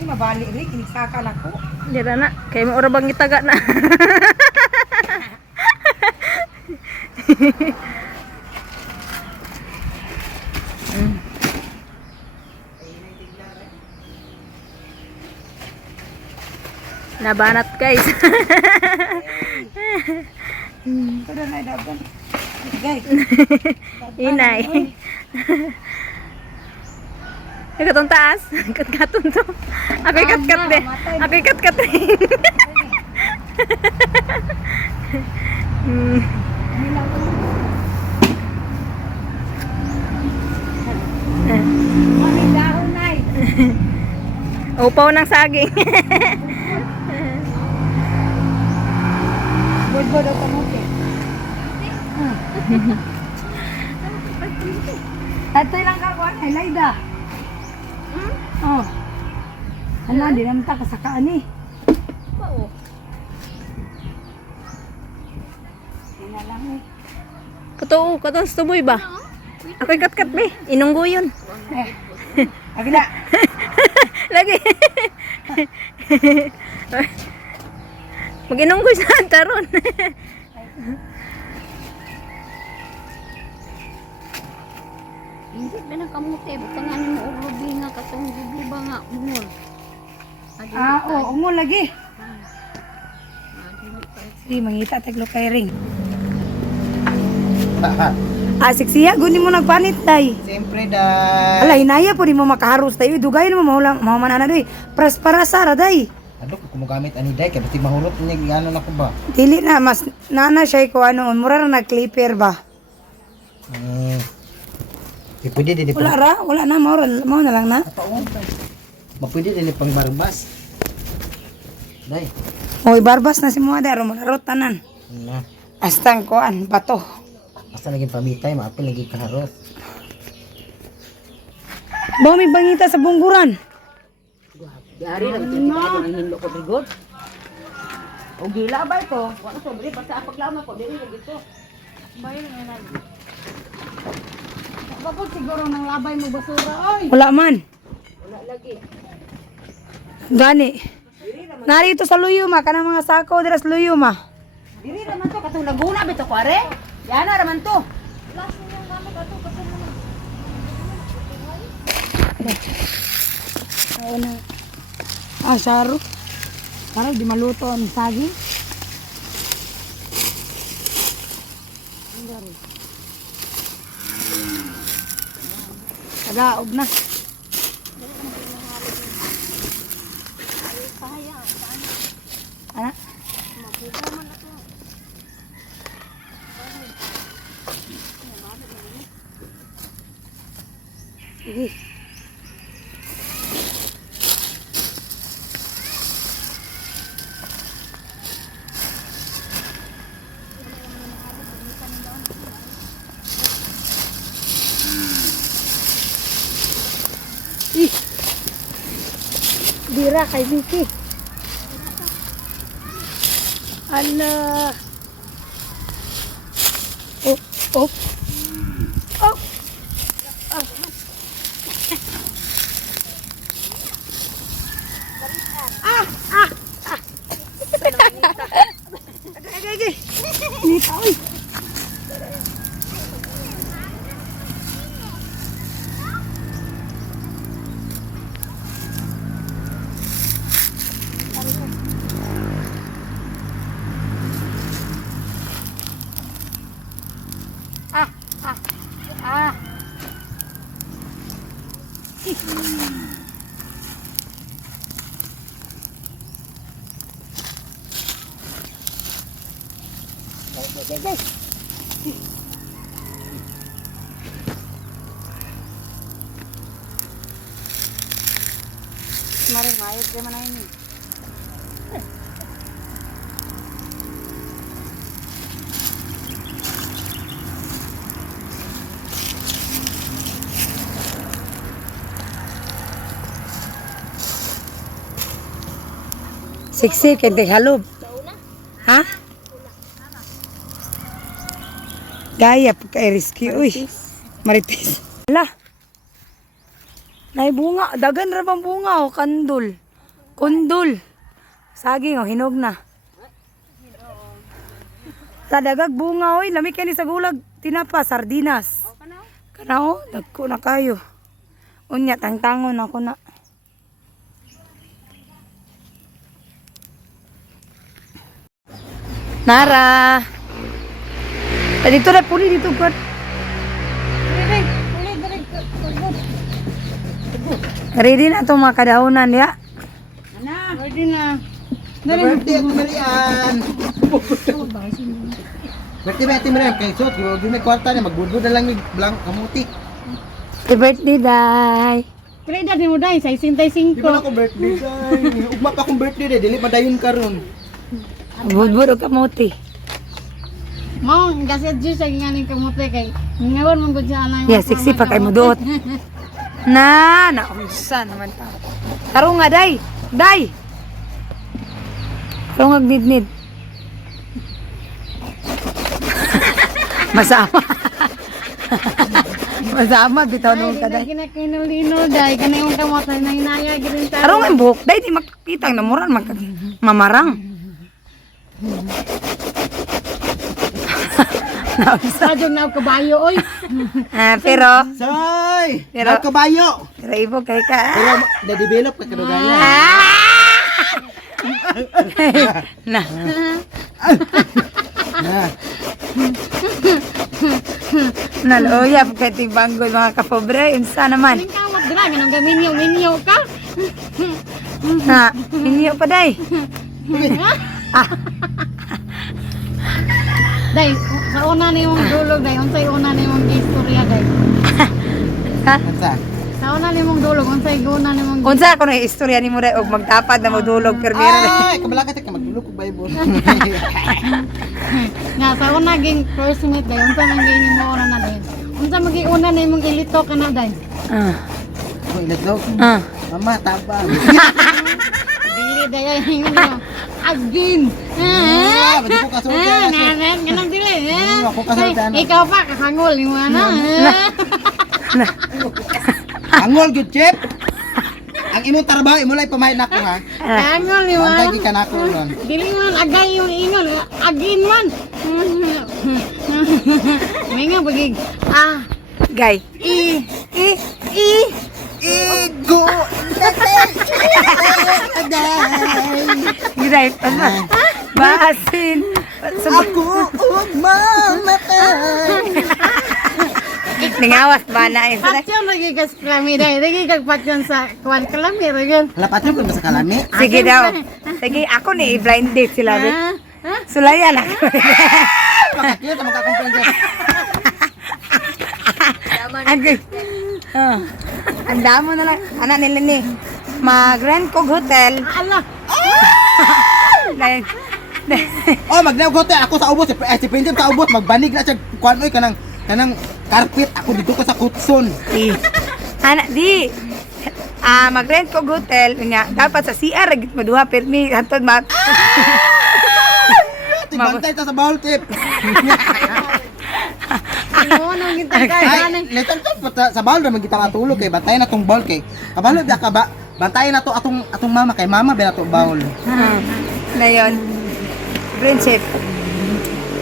Ano mabali rin, kinisaka na ko. Di na na. Kaya mo ora bang itaga na. Nabanat guys. Ito na dagan. Guys. Inay. Katong taas. Kat-katon to. Ako'y kat-kat de. Ako'y kat-kat de. Mami dahon nay. Upaw ng saging. Bod-bod ako mo ke. Ito lang ka kuan ay Laida. Oh. Hala, di naman ta kasakaan eh. Oo. Ina lang eh. Katong tuboy ba? Ako'y kat-kat be. Inunggo yun. Agila. Lagi. Mag-inunggo sa taron. Hindi ba na kamuti? Butangan mo o rubi nga katong rubi ba nga ungol. Oo, ungol lagi. Di mangita taglo kay ring. Siksiya, guni mo nagpanit tay. Siyempre day. Ala, hinaya po di mo makaharus tayo. Dugayin mo mahuman na day. Pras para sara day. Adok ko gumagamit ani day kay bati mahulot ni gano na ko ba. Dili na, mas nana siya ko ano, mura na nag-clipper ba? Di pwede din Wala na, mau na lang na. mapwede din pang barbas. Day. Hoy, barbas na si mga daro, malarot tanan. Na. Astang koan, bato. Asa naging pamitay, maapil lagi kaharot. Bawa may bangita sa bungguran. Yari lang ito ang hindo ko bigod. O gila ba ito? Wala sobre basta paglama ko dili lang ito. Bayan na lang. Bakit siguro nang labay mo basura, oy? Wala man. Wala lagi. Gani. Narito sa Luyuma, kanang mga sako dira sa Luyuma. Dili naman to katong naguna bito ko are. Yana raman to. Oo na. Saro. Para di maluto ang saging. Tagaog na. Ana? Sige. Dira kay Vicky. Ala. Oh, oh. Oh. Agay. Nita, oy. Mari mayat dia mana ini? Siksi kente halub. Ha? Gaya kay risky. Uy. Maritis. Ala. Nay bunga, dagan ra bang bunga o kandul. Kundol. Saging oh, hinog na. Sa dagag bunga oy, lami kani sa gulag tinapa sardinas. Kanao, dagko na kayo. Unya tangtangon ako na. Nara. Dito na puli dito god. Ready na to mga kadaunan ya. Ready na. Birthday ako Marian. Birthday ba ati Marian? Kaya suot, yung may kwarta niya, magbudbud na lang ni Blanc kamuti. Happy birthday, Day. Kaya dati mo dahil sa 65. Di ba ako birthday day? Ugma pa akong birthday day, dili madayon karon. Budbud o kamuti. Mau kasi juice lagi nganing kamote kay ngayon man gud siya anay. Yeah, sexy pa kay mo duot. Na unsa naman ta. Taro nga, Day. Day. Taro nga nid-nid. Masama. Masama bitaw nung ka, Day. Kinakinulino dai kanay yung kamote na inaya girin ta. Taro nga ang buhok, Day. Di makikita ang namuran. Mamarang. Sadyo na kabayo oy. Pero Pero kabayo. pero ibo kay ka. Pero na-develop ka kadugaya. Na. Na. Naloya kay tibanggol mga kapobre. Unsa naman? Ning kamot dira ganang gaminyo ka. Na, inyo pa, Day. Dai, sa una ni mong dulog dai, unsay una ni mong istorya dai. Ha? Kansa? Sa una ni mong dulog, unsay una ni mong Unsa ko na istorya nimo Day og magtapad na mo dulog permira Day. Ay, kabalakat ka maglulok og Bible. nga sa una ging first meet dai, unsa man ging mo una na dai. Unsa magi una ni mong ilito ka na dai. Ah. Oh, ilatlog. Ah. Mama, tabang. Dili dai ay hingon mo. Agin. Ah, ba't ko kasultan? Ganang dili. Ako kasultan. Ikaw pa kahangol yung ano. Angol gud, Chip. Ang imong trabaho imo lay pamahit nako ha. Kahangol yung ano. Bantay ka nako nun. Dili man agay yung ingon. Agin man. May nga bagig. Gay. Igo. Giday pa ba? Basin. Ako mamatay. Ningawas ba na isa Day? Patyon lagi kas klami dai. Lagi kag patyon sa kuan klami ragan. Lapat ko sa kalami. Sige daw. Sige, ako ni blind date sila Day. Sulayan ako. Makakita mo ka kumpensa. Agay. Ang damo na lang. Anak nila ni. Mag-rent kog hotel. Allah. Like, Oh, magdaw ko ako sa ubos si Princess sa ubos magbanig na siya kuan oy kanang carpet ako dito ko sa kutson. anak di. Mag-rent kog hotel. Nga, dapat sa CR. Agit mo duha. Permi. Hantod mat. Bantay ta sa bowl tip. Ano nang gintay ka Ay, ganang. leton to sa bowl ra magita matulog kay bantay na tong bowl kay. Kabalo ba ka ba? Bantayan na to atong mama kay mama ba na to bowl. Na yun. Friendship.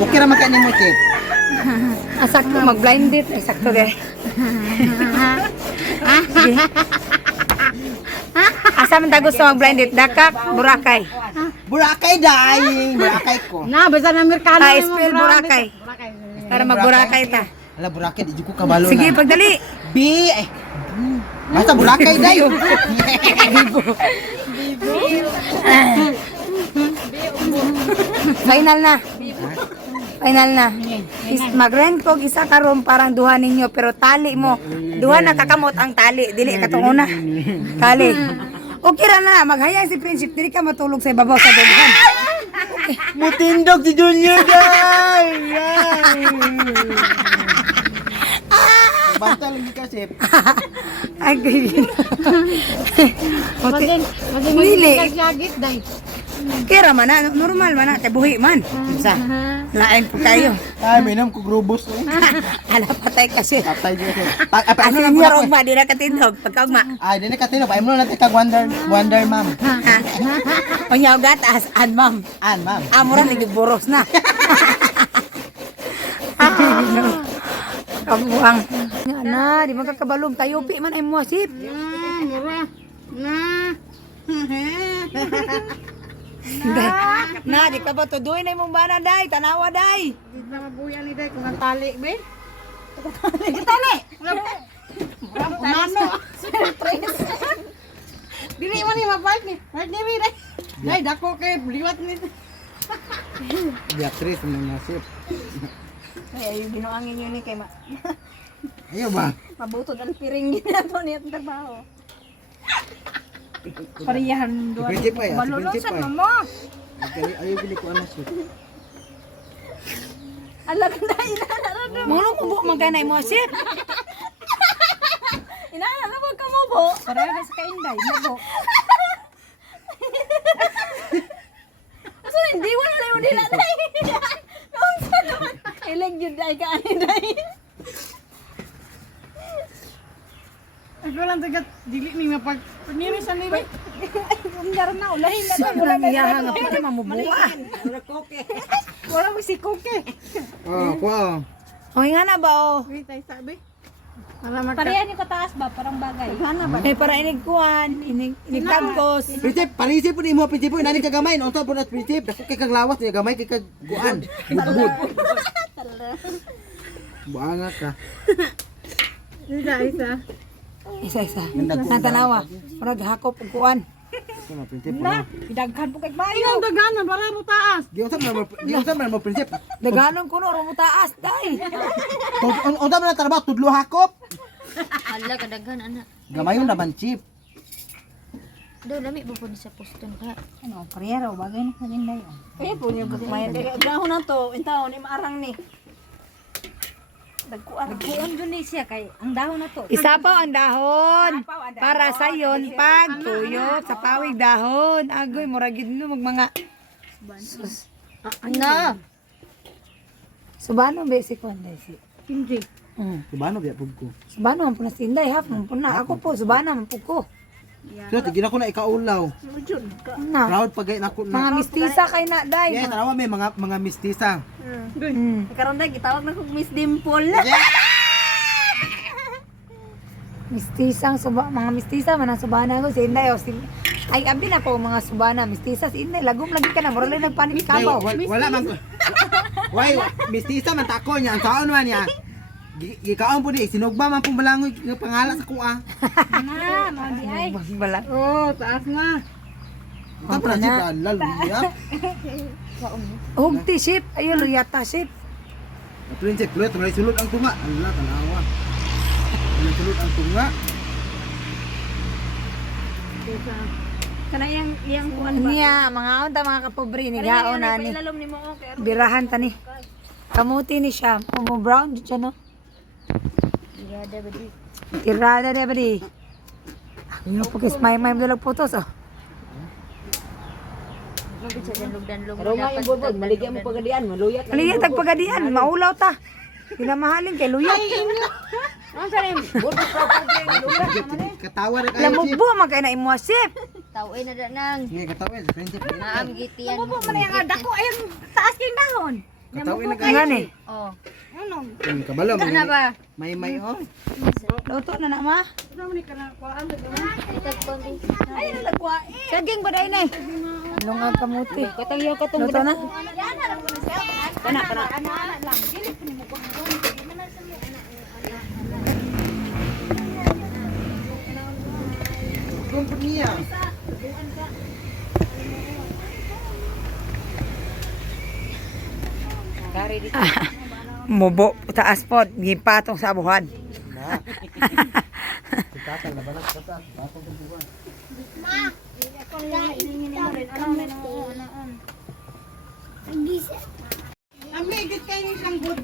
Okay ra man kay nimo Chip. Sakto mag-blind date. Ay, sakto gay. Asa man tagos sa mag-blind date? Dakak, Boracay. Burakay dai, burakay ko. Na basta na merkado. Spell Boracay. Para mag-Boracay ta. Ala burakay di ko kabalo Sige, na. pagdali. B ay. Basta burakay dai. Final na. Final na. Mag-rent ko isa ka room parang duha ninyo pero tali mo. Duha na kakamot ang tali. Dili katong una. Tali. Okay ra na. Maghayang si Friendship. Dili ka matulog sa ibabaw sa dugan. Mutindog si Junior dai. Basta lang ka Chip. Ay, gawin. Maging Dili. magigagit dai. Kira man na, normal man na, kay buhi man. Sa, lain po kayo. Ay, minum ko grubos. Ala, patay kasi. Patay dito. Ano Kasi lang niya po ugma, di na katindog. Pagkaugma. Ay, di na katino. Paim mo natin kag Wonder Ma'am. O niya gatas, an ma'am. Ma'am. Amuran, nagigburos na. Kabuang. Nga na, di magkakabalong. Tayupi man ay muasip. Na, di ka ba tuduin na mong bana, day. Tanawa, day. Di na mabuyan ni day kung ang tali, be. Tali. Unano. Dili man ni mabait ni. Right ni be day. Day dako kay liwat ni. Beatrice mo nasip. Ay, yung binuangin yun ni kay Ayo ba? mabutod ang piring ginato niya ang trabaho. Pariyahan doon. Pwede pa ya. Malulusan mo mo. Ayo gini ko ano sip. Alam na, inana. Mga kubo magkanay muasip. Inana, ano ba ka mo po? Pareha sa kainday, mo. So, hindi mo na lang din natin. Noon sa naman. Ilag yun ay ka day. Ako lang tagat dili ni mapag panirisan ni be. Ang garam na, ulahin na Sa nang iyaha nga pala mamubuha. Wala mo si Koke. Oh, ko. O nga na ba o? Wait, ay sabi. Para magka. Parehan yung kataas ba? Parang bagay. Eh para inigkuhan, inigtagkos. Prinsip, parisip po ni mo, prinsip po, inani kagamay, unta po na prinsip, dako kay kag lawas, niya gamay kay kag guan. Budbud. Buanga ka. Isa. Isa-isa. Natanawa. Murag hakop og kuan. Sama prinsip po. Idaghan po kay Ay, bayo. ang daganan para mo taas. Di unsa man mo prinsip. Daganon kuno ro mo taas, day. Unta man ang trabaho tudlo hakop. Hala, kadaghan, anak. Gamayon naman chip. Do, lami po po sa poston ka. Ano, pareharo bagay na kagin day. Kaya po niya bukmayan. Dahon na to, intaon, ni maarang ni. Nagkuon dun ni siya kay ang dahon na to. Isapaw ang dahon para sa yon pag tuyok sa pawig dahon. Agoy murag gid no mga Na. subano basic one day si. Hindi. Subano biya pug ko. Subano man puna si Inday hap man puna ako po subana man po ko. So tigina ko na ikaulaw. Na Proud pagay nako mga na. mistisa kay na day. Yeah, tarawa may mga mistisa. Karon day, gitawag na kong Miss Dimple. Mistisang mga mistisa man ang subana ko si Inday o si ay abi na po mga subana mistisa si Inday lagom lagi ka na mura lang nagpanik Ay, kabaw. wala man ko. Why, mistisa man tako niya, ang taon man niya. Gikaon po ni, sinugba man pong balangoy ng pangalan sa kuha. Na, mga di ay. Bala. Oh, taas na. Ito pa na siya, laluya. Hugti ship ayo luyata ship. Prinsip, kulit, may sulod ang tunga. Allah, tanawa. May sulod ang tunga. Kana yang kuan ba? Niya mga unta mga kapobre ni gaon na ni. Ilalom ni mo okay. Birahan tani. Kamuti ni siya. Mo brown di siya no. Iyada ba di? Tirada de bari. Yung pukis may dalag putos oh. Mabit sa danlog-danlog. Pero nga yung bubog, maligyan mo pagadian, maluyat. Aliya tagpagadian, maulaw ta. Kinamahalin kay luyot. Ang salim, bubog pa Katawa rin kayo, Lamog Chip. po magkay na imuasip. Taway na danang. Ngayon, katawa, prinsip. Naam gitiyan. Mo man yang dako ay taas yung dahon. Katawa na Nga ni. Oh. Kabalo, Ano ba? may oh. Luto na na ma. Ay na nagwa. Saging ba dai nay? Lungag kamuti. Katangyaw ka tong Luto na. Kumpul niya. Mubo taas po, gipatong sa abuhan. Ang bigit kayo ng good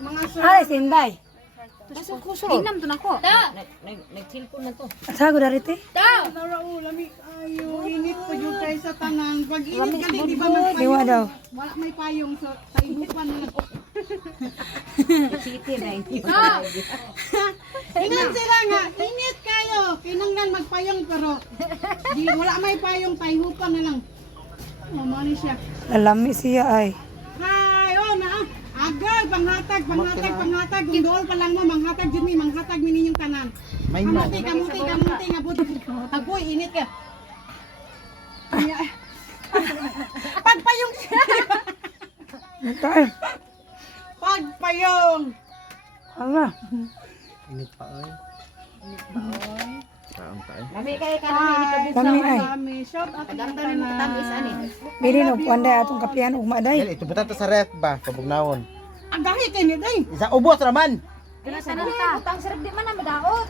mga sir. Ay, sinday. Inam to nako. Nagsilpon na to. Sago darite. Narao, lami ayo, init pa yung guys. sa tanan. Pag init ka di ba Diwa daw. wala may payong so tayupan na lang. City na yun. Inan sila nga, init kayo. Kinanglan magpayong pero di wala may payong tayupan na lang. Mali siya. Lalami siya ay. Hi, oh na. Agay, panghatag. Kung dool pa lang mo, manghatag dyan mi, manghatag mi ninyong tanan. May na. Kamuti, ngabot. Agoy, init ka. Pagpayong siya. Tay. Pagpayong. Ala. Init pa ay. Taong tayo. Lami kayo ka namin ni Kabisa. Kami ay. Kami, shout out Tagang ng tayo mo tamis ani. Bili no kuanday atong kapian ug maday. Dali, ito buta to sa ref ba? Pabugnawon. Ang gahi kay ni day. Isa ubos raman. Butang sarap di man na madaot.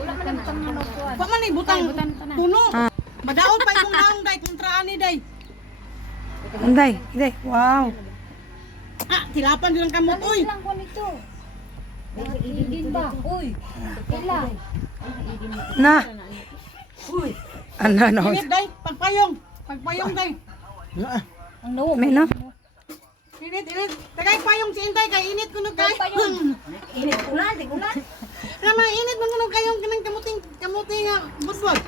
Wala man ang butang manok ko. Pa man ni butang tuno. Madaot pa imong naong day kontra ani day. Anday, day. Wow. Ah, tilapan din ang kamot oy. Lang ko nito. Idin ba? Uy. Ila. Na. Ana no. Init day, pagpayong. Pagpayong day. Ang nawo. May no. Init. Tagay payong si Inday kay init kuno kay. Init ulan, di ulan. Naman init man kuno kayong kanang kamuting nga buswag.